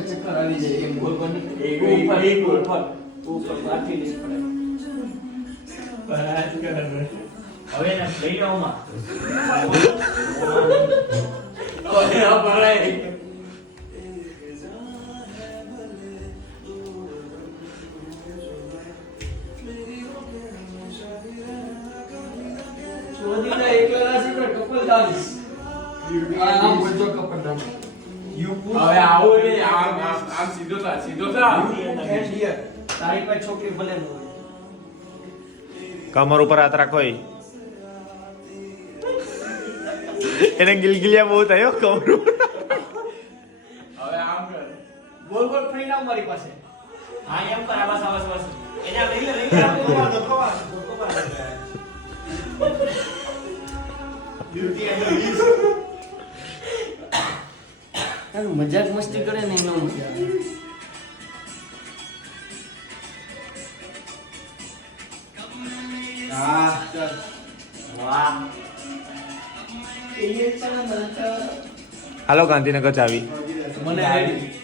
ચક્કર આવી જાય એમ બોલ બની ઉપર પાછી લઈ પડે બરાબર કરે હવે ને લઈ જાવ માં ઓય આ ભરાય ચોદીના એકલા રાશિ પર કપલ ડાન્સ આમ બધો કપલ ડાન્સ હવે આવો ને આમ સીધો થા તારી પાસે છોકરી ભલે ન હોય કમર ઉપર હાથ રાખો એને ગિલગિલિયા બહુ થયો કમર ઉપર હવે આમ કર ગોલ ગોલ ફરીને આવ મારી પાસે હા એમ કર આવાસ આવાસ આવાસ એને લઈ લે બ્યુટી એન્ડ બીસ મજાક મસ્તી કરે ને એનો મજા આવે વાહ હાલો ગાંધીનગર ચાવી મને રેડી